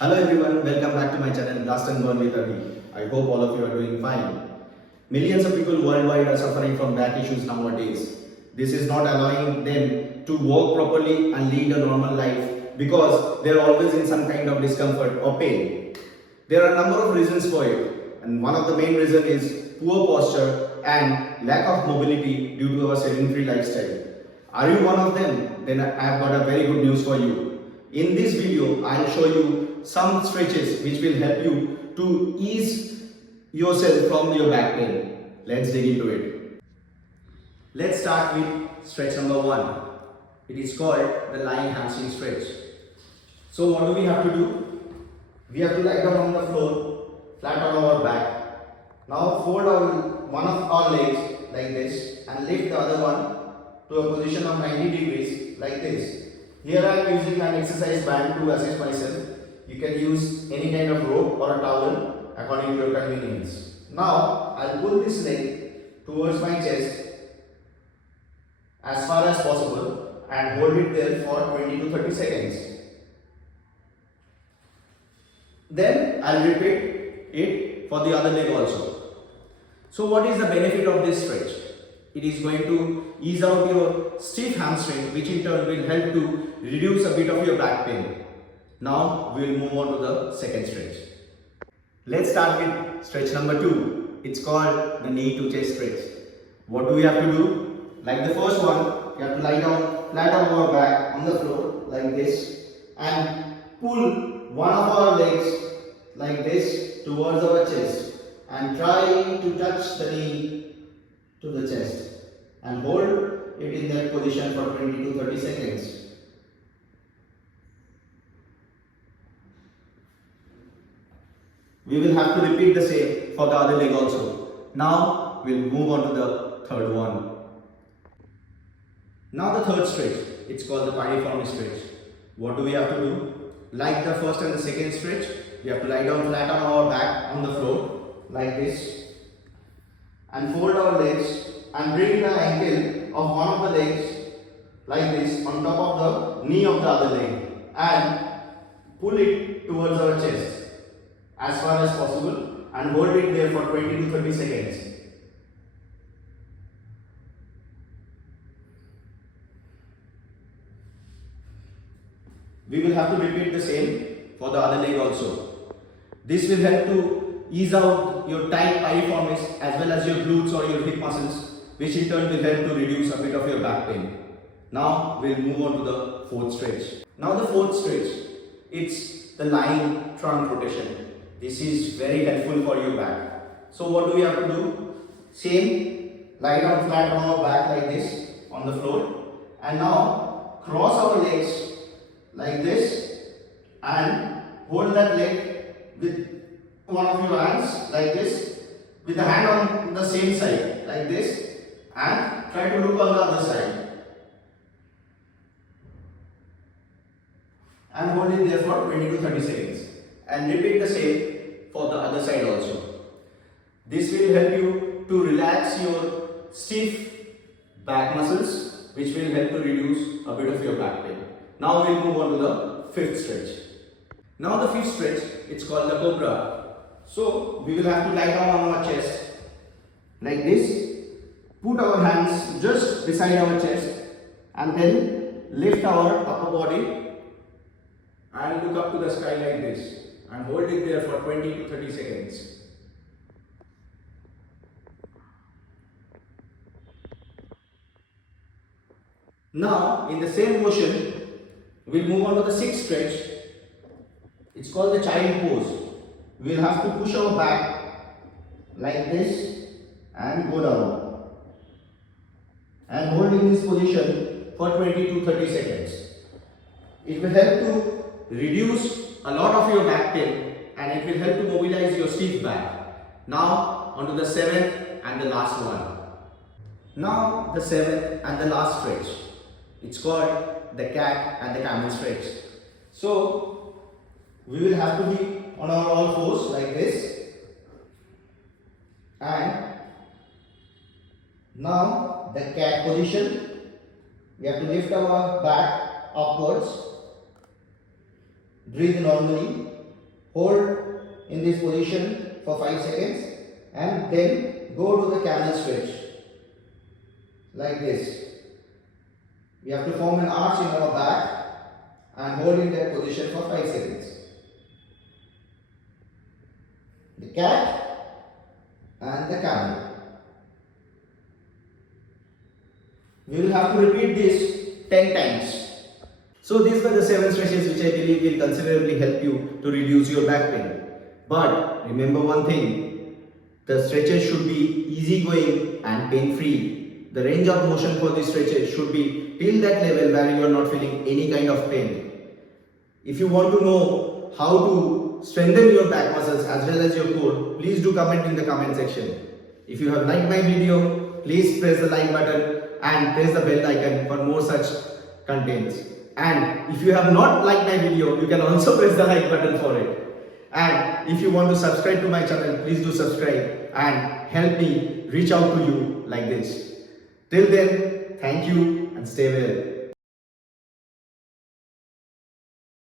Hello everyone, welcome back to my channel Blast and Burn with Ravi. I hope all of you are doing fine. Millions of people worldwide are suffering from back issues nowadays. This is not allowing them to work properly and lead a normal life because they are always in some kind of discomfort or pain. There are a number of reasons for it, and one of the main reasons is poor posture and lack of mobility due to our sedentary lifestyle. Are you one of them? Then I have got a very good news for you. In this video, I'll show you some stretches which will help you to ease yourself from your back pain. Let's dig into it. Let's start with stretch number 1. It is called the lying hamstring stretch. So what do we have to do? We have to lie down on the floor, flat on our back. Now fold one of our legs like this and lift the other one to a position of 90 degrees like this. Here I am using an exercise band to assist myself. You can use any kind of rope or a towel according to your convenience. Now I will pull this leg towards my chest as far as possible and hold it there for 20 to 30 seconds. Then I will repeat it for the other leg also. So what is the benefit of this stretch? It is going to ease out your stiff hamstring, which in turn will help to reduce a bit of your back pain. Now we will move on to the second stretch. Let's start with stretch number 2. It's called the knee to chest stretch. What do we have to do? Like the first one, we have to lie down flat on our back on the floor like this and pull one of our legs like this towards our chest and try to touch the knee to the chest and hold it in that position for 20 to 30 seconds. We will have to repeat the same for the other leg also. Now we'll move on to the third one. Now the third stretch, it's called the piriformis stretch. What do we have to do? Like the first and the second stretch, we have to lie down flat on our back on the floor like this and fold our legs and bring the ankle of one of the legs like this on top of the knee of the other leg and pull it towards our chest as far as possible and hold it there for 20 to 30 seconds. We will have to repeat the same for the other leg also. This will help to ease out your tight piriformis as well as your glutes or your hip muscles, which in turn will help to reduce a bit of your back pain. Now we'll move on to the fourth stretch. Now the fourth stretch, it's the lying trunk rotation. This is very helpful for your back. So what do we have to do? Same, lie down flat on our back like this on the floor and now cross our legs like this and hold that leg with one of your hands like this with the hand on the same side like this and try to look on the other side and hold it there for 20 to 30 seconds and repeat the same for the other side also. This will help you to relax your stiff back muscles, which will help to reduce a bit of your back pain. Now we'll move on to the fifth stretch. Now the fifth stretch, it's called the cobra. So we will have to lie down on our chest like this, put our hands just beside our chest and then lift our upper body and look up to the sky like this and hold it there for 20 to 30 seconds. Now in the same motion, we'll move on to the sixth stretch. It's called the child pose. We'll have to push our back like this and go down and hold in this position for 20 to 30 seconds. It will help to reduce a lot of your back pain and it will help to mobilize your stiff back. Now on to the seventh and the last one. Now the seventh and the last stretch. It's called the cat and the camel stretch. So we will have to be on our all fours like this and now the cat position. We have to lift our back upwards, breathe normally hold in this position for 5 seconds and then go to the camel stretch like this. We have to form an arch in our back and hold in that position for 5 seconds. The cat and the camel. We will have to repeat this 10 times. So these were the 7 stretches which I believe will considerably help you to reduce your back pain. But remember one thing, the stretches should be easygoing and pain-free. The range of motion for these stretches should be till that level where you are not feeling any kind of pain. If you want to know how to strengthen your back muscles as well as your core, please do comment in the comment section. If you have liked my video, please press the like button and press the bell icon for more such contents. And if you have not liked my video, you can also press the like button for it. And if you want to subscribe to my channel, please do subscribe and help me reach out to you like this. Till then, thank you and stay well.